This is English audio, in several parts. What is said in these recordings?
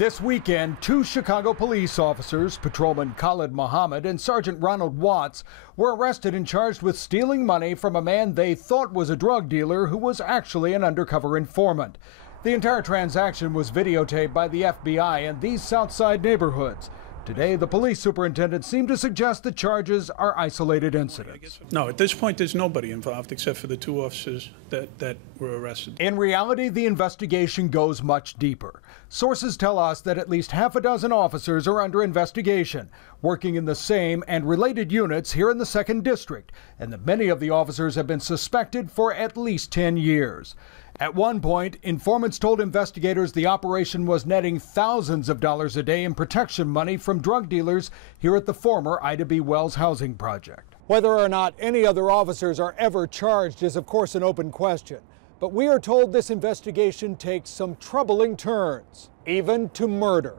This weekend, two Chicago police officers, Patrolman Khalid Muhammad and Sergeant Ronald Watts, were arrested and charged with stealing money from a man they thought was a drug dealer who was actually an undercover informant. The entire transaction was videotaped by the FBI in these South Side neighborhoods. Today, the police superintendent seemed to suggest the charges are isolated incidents. No, at this point, there's nobody involved except for the two officers that were arrested. In reality, the investigation goes much deeper. Sources tell us that at least half a dozen officers are under investigation, working in the same and related units here in the 2nd District, and that many of the officers have been suspected for at least 10 years. At one point, informants told investigators the operation was netting thousands of dollars a day in protection money from drug dealers here at the former Ida B. Wells housing project. Whether or not any other officers are ever charged is, of course, an open question. But we are told this investigation takes some troubling turns, even to murder.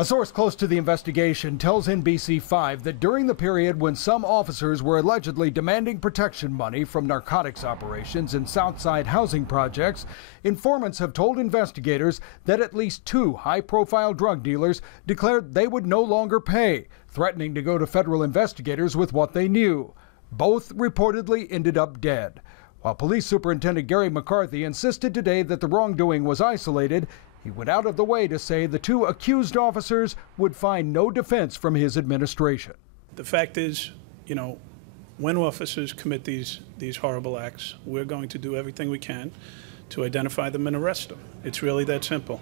A source close to the investigation tells NBC5 that during the period when some officers were allegedly demanding protection money from narcotics operations in Southside housing projects, informants have told investigators that at least two high-profile drug dealers declared they would no longer pay, threatening to go to federal investigators with what they knew. Both reportedly ended up dead. While Police Superintendent Gary McCarthy insisted today that the wrongdoing was isolated, he went out of the way to say the two accused officers would find no defense from his administration. The fact is, when officers commit these horrible acts, we're going to do everything we can to identify them and arrest them. It's really that simple.